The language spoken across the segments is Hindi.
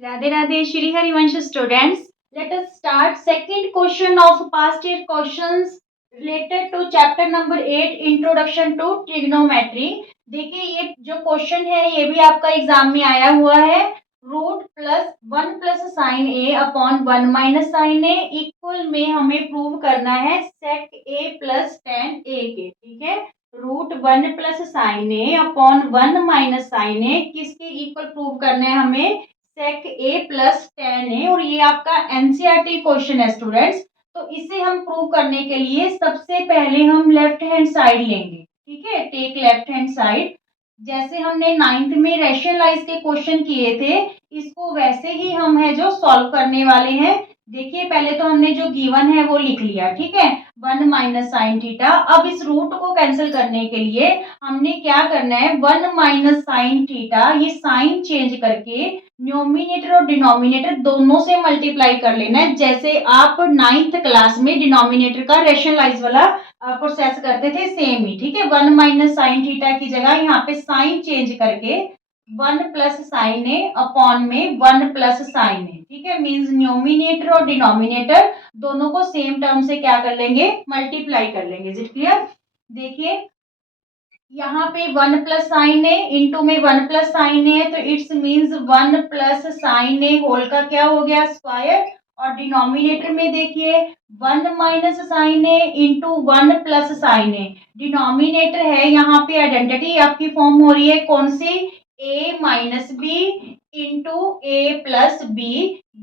Radhe Radhe, Shri Harivansh students. Let us start second question of past year questions related to chapter number 8 Introduction to Trigonometry. देखिए ये जो क्वेश्चन है ये भी आपका एग्जाम में आया हुआ है। Root plus 1 + sin a/1 - sin a equal में हमें प्रूव करना है sec a + tan a के, ठीक है। Root 1 + sin a/1 - sin a किसके इक्वल प्रूव करना है हमें, sec a + tan a। और ये आपका एनसीईआरटी क्वेश्चन है स्टूडेंट्स। तो इसे हम प्रूव करने के लिए सबसे पहले हम लेफ्ट हैंड साइड लेंगे, ठीक है। Take left hand side. जैसे हमने 9th में रेशनलाइज के क्वेश्चन किए थे, इसको वैसे ही हम है जो सॉल्व करने वाले हैं। देखिए पहले तो हमने जो गिवन है वो लिख लिया, ठीक है, 1 - sin थीटा। अब इस रूट को कैंसिल करने के लिए हमने क्या करना है, 1 - sin थीटा, ये साइन चेंज करके न्यूमिनेटर और डिनोमिनेटर दोनों से मल्टीप्लाई कर लेना है। जैसे आप 9th क्लास में डिनोमिनेटर का रेशनलाइज वाला प्रोसेस करते थे, सेम ही, ठीक है। 1 - sin थीटा की जगह यहाँ पे साइन चेंज करके 1 + sin a/1 + sin a, ठीक है। मींस न्यूमिनेटर और डिनोमिनेटर दोनों को सेम टर्म से क्या कर लेंगे, मल्टीप्लाई कर लेंगे। Is it clear? देखिए यहाँ पे 1 + sin a इंटू में 1 + sin a है, तो it's means 1 + sin a whole का क्या हो गया, स्क्वायर। और डिनोमिनेटर में देखिए 1 - sin a into 1 + sin a। Denominator है यहाँ पे आइडेंटिटी आपकी फॉर्म हो रही है कौन सी, a - b into a + b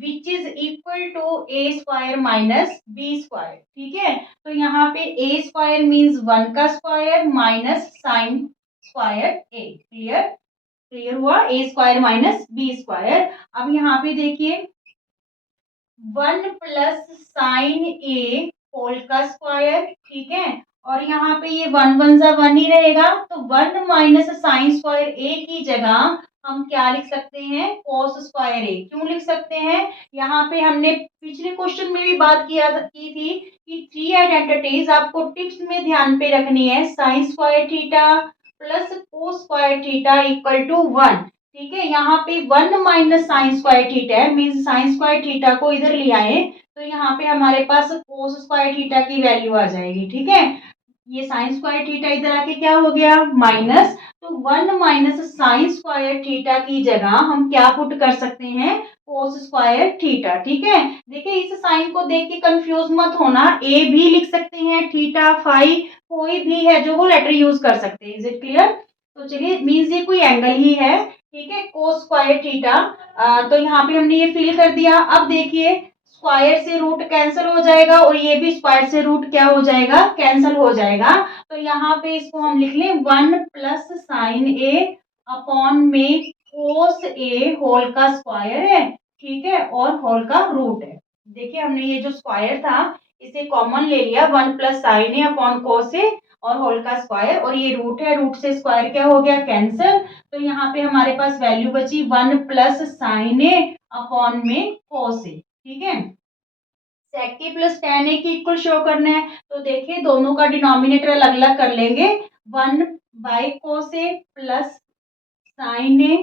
which is equal to a² - b², ठीक है। तो यहाँ पे a² मीन्स 1 का square minus sine square a। Clear? Clear हुआ, a² - b²। अब यहाँ पे देखिए 1 + sin a होल का स्क्वायर, ठीक है। और यहाँ पे ये 1 1 सा 1 ही रहेगा, तो 1 - sin स्क्वायर a की जगह हम क्या लिख सकते हैं, cos स्क्वायर a। क्यों लिख सकते हैं, यहाँ पे हमने पिछले क्वेश्चन में भी बात की थी कि 3 आइडेंटिटीज आपको टिप्स में ध्यान पे रखनी है, sin square theta plus cos square theta equal to 1, ठीक है। यहाँ पे 1 - sin स्क्वायर थीटा है, मीन्स sin स्क्वायर थीटा को इधर ले आए तो यहाँ पे हमारे पास cos स्क्वायर थीटा की वैल्यू आ जाएगी, ठीक है। ये sin स्क्वायर थीटा इधर आके क्या हो गया, माइनस। तो 1 - sin स्क्वायर थीटा की जगह हम क्या पुट कर सकते हैं, cos स्क्वायर थीटा, ठीक है। देखिए इस साइन को देख के कंफ्यूज मत होना, ए भी लिख सकते हैं, थीटा फाई कोई भी है जो वो लेटर यूज कर सकते हैं। Is it clear? तो चलिए मीन्स ये कोई एंगल ही है, ठीक है, cos स्क्वायर थीटा। तो यहाँ पे हमने ये फिल कर दिया। अब देखिए स्क्वायर से रूट कैंसिल हो जाएगा और ये भी स्क्वायर से रूट क्या हो जाएगा, कैंसिल हो जाएगा। तो यहाँ पे इसको हम लिख लें 1 + sin a/में cos a होल का स्क्वायर है, ठीक है, और होल का रूट है। देखिए हमने ये जो स्क्वायर था इसे कॉमन ले लिया, 1 + sin a/cos a और होल का स्क्वायर, और ये रूट है, रूट से स्क्वायर क्या हो गया, कैंसिल। तो यहाँ पे हमारे पास वैल्यू बची 1 + sin a/में cos a, ठीक है। sec a + tan a की इक्वल शो करना है, तो देखिए दोनों का डिनोमिनेटर अलग अलग कर लेंगे, 1/cos a plus sin a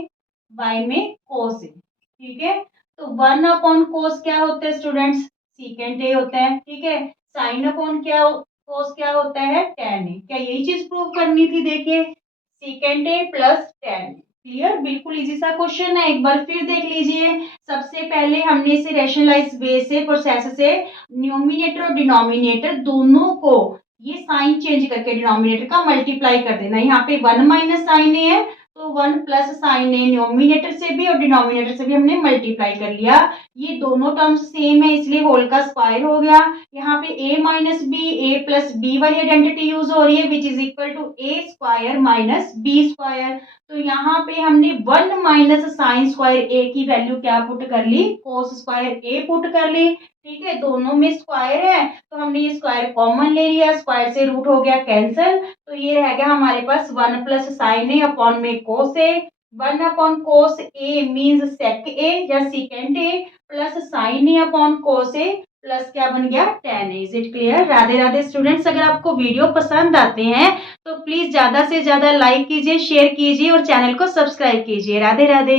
में cos a, ठीक है। तो 1/cos क्या होता है स्टूडेंट्स, सीकेंट a होता है, ठीक है। sin क्या cos क्या होता है, tan a। क्या यही चीज प्रूव करनी थी, देखिए secant a plus tan a। Clear? बिल्कुल इजी सा क्वेश्चन है, एक बार फिर देख लीजिए। सबसे पहले हमने इसे रैशनलाइज वे से प्रोसेस से न्यूमिनेटर और डिनोमिनेटर दोनों को ये साइन चेंज करके डिनोमिनेटर का मल्टीप्लाई कर देना। यहाँ पे 1 - sin a है, तो 1 + sin a न्यूमिनेटर से भी और डिनोमिनेटर से भी हमने मल्टीप्लाई कर लिया। ये दोनों टर्म्स सेम है इसलिए होल का स्क्वायर हो गया। यहाँ पे a - b a + b वाली आइडेंटिटी यूज हो रही है विच is equal to a² - b²। तो यहाँ पे हमने 1 - sin स्क्वायर a की वैल्यू क्या पुट कर ली, cos स्क्वायर a पुट कर ली, ठीक है। दोनों में स्क्वायर है तो हमने ये स्क्वायर कॉमन ले लिया, स्क्वायर से रूट हो गया कैंसिल। तो ये रह गया हमारे पास 1 + sin a/में cos a। 1/cos a means sec a या secant a plus sin a/cos a plus क्या बन गया, tan a। Is it clear? Radhe Radhe students. अगर आपको वीडियो पसंद आते हैं तो प्लीज ज्यादा से ज्यादा लाइक कीजिए, शेयर कीजिए और चैनल को सब्सक्राइब कीजिए। राधे राधे।